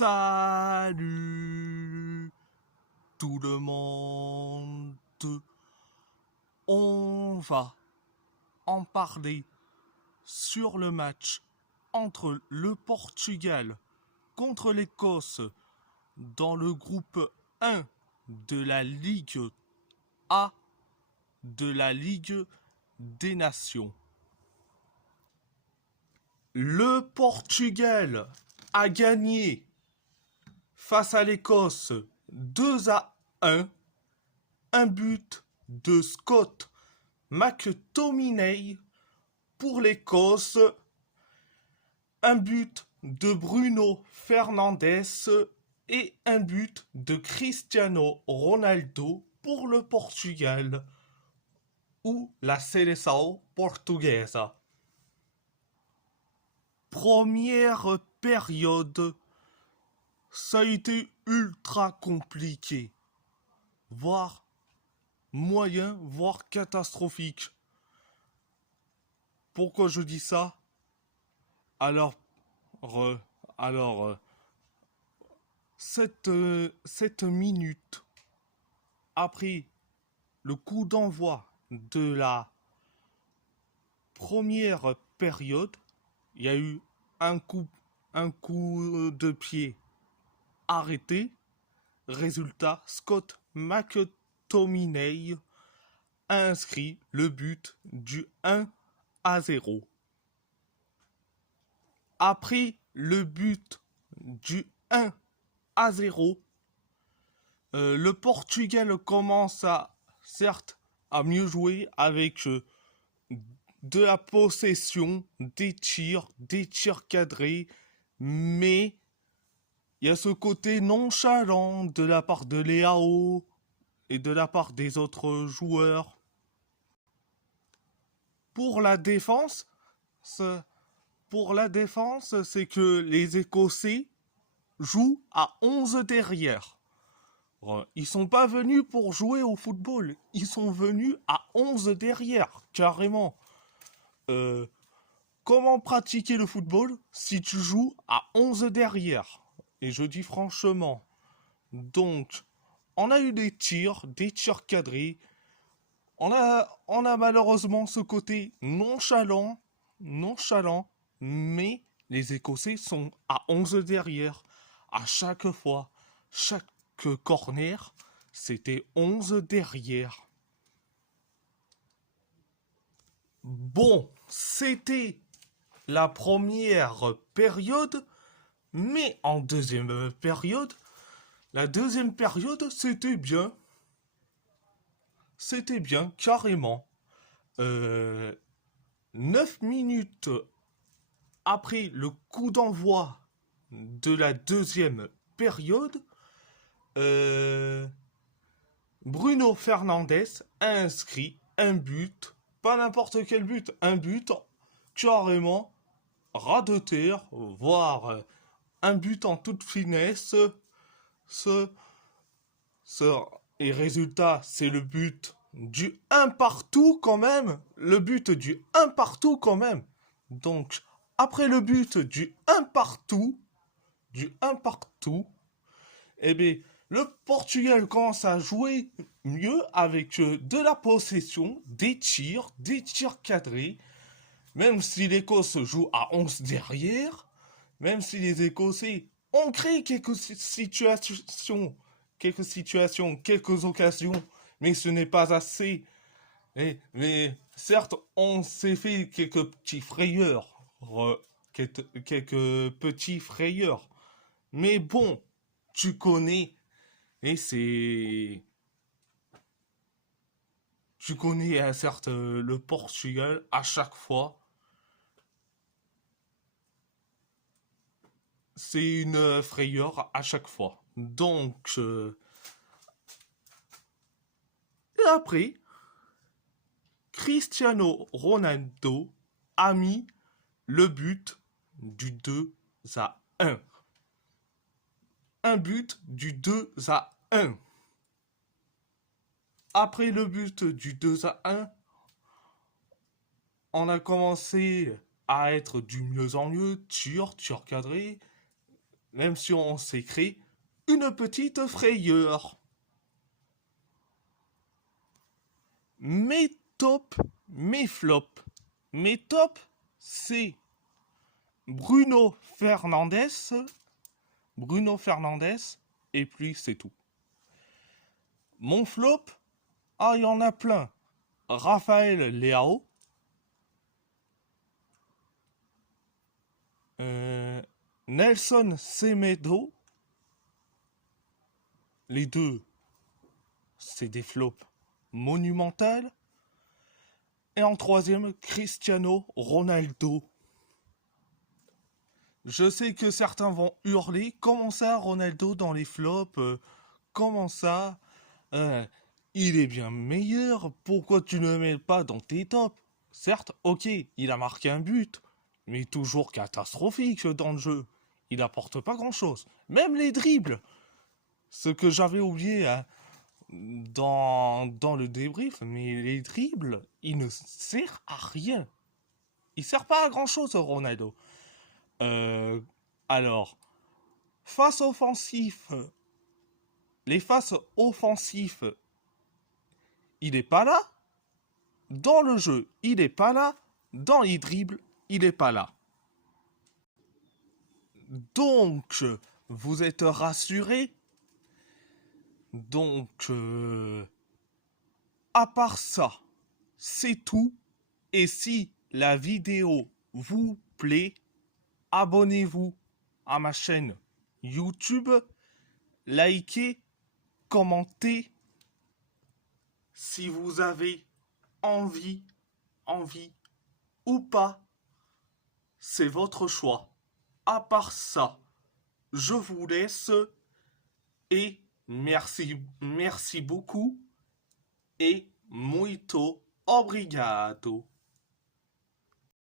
Salut tout le monde. On va en parler sur le match entre le Portugal contre l'Écosse dans le groupe 1 de la Ligue A de la Ligue des Nations. Le Portugal a gagné face à l'Écosse 2-1, un but de Scott McTominay pour l'Écosse, un but de Bruno Fernandes et un but de Cristiano Ronaldo pour le Portugal ou la Seleção Portuguesa. Première période, ça a été ultra compliqué, voire moyen, voire catastrophique. Pourquoi je dis ça? Alors, cette minute après le coup d'envoi de la première période, il y a eu un coup de pied arrêté. Résultat, Scott McTominay a inscrit le but du 1-0. Après le but du 1-0, le Portugal commence certes à mieux jouer avec de la possession, des tirs cadrés, mais il y a ce côté nonchalant de la part de Leao et de la part des autres joueurs. Pour la défense, c'est que les Écossais jouent à 11 derrière. Ils sont pas venus pour jouer au football, ils sont venus à 11 derrière, carrément. Comment pratiquer le football si tu joues à 11 derrière? Et je dis franchement. Donc, on a eu des tirs cadrés. On a malheureusement ce côté nonchalant, mais les Écossais sont à 11 derrière. À chaque fois, chaque corner, c'était 11 derrière. Bon, c'était la première période, mais en deuxième période, c'était bien. C'était bien, carrément. 9 minutes après le coup d'envoi de la deuxième période, Bruno Fernandes a inscrit un but, pas n'importe quel but, un but carrément ras de terre, voire un but en toute finesse. Et résultat, c'est le but du 1 partout quand même. Le but du 1 partout quand même. Donc, après le but du 1 partout, eh bien, le Portugal commence à jouer mieux avec de la possession, des tirs cadrés. Même si l'Écosse joue à 11 derrière, même si les Écossais ont créé quelques situations, quelques occasions, mais ce n'est pas assez. Mais certes, on s'est fait quelques petits frayeurs, quelques petits frayeurs. Mais bon, tu connais, et tu connais, certes, le Portugal à chaque fois. C'est une frayeur à chaque fois. Donc, et après, Cristiano Ronaldo a mis le but du 2-1. Un but du 2-1. Après le but du 2-1, on a commencé à être du mieux en mieux, tir cadré, même si on s'écrit une petite frayeur. Mes tops, mes flops. Mes tops, c'est Bruno Fernandes, et puis c'est tout. Mon flop, il y en a plein. Raphaël Leao, Nelson Semedo, les deux, c'est des flops monumentales. Et en troisième, Cristiano Ronaldo. Je sais que certains vont hurler, comment ça Ronaldo dans les flops, comment ça il est bien meilleur, pourquoi tu ne le mets pas dans tes tops? Certes, ok, il a marqué un but, mais toujours catastrophique dans le jeu. Il apporte pas grand-chose. Même les dribbles, ce que j'avais oublié dans le débrief, mais les dribbles, il ne sert à rien. Il sert pas à grand-chose, Ronaldo. Alors, face offensif, les faces offensifs, il n'est pas là. Dans le jeu, il n'est pas là. Dans les dribbles, il n'est pas là. Donc, vous êtes rassurés. Donc, à part ça, c'est tout. Et si la vidéo vous plaît, abonnez-vous à ma chaîne YouTube, likez, commentez. Si vous avez envie ou pas, c'est votre choix. À part ça, je vous laisse et merci beaucoup et muito obrigado.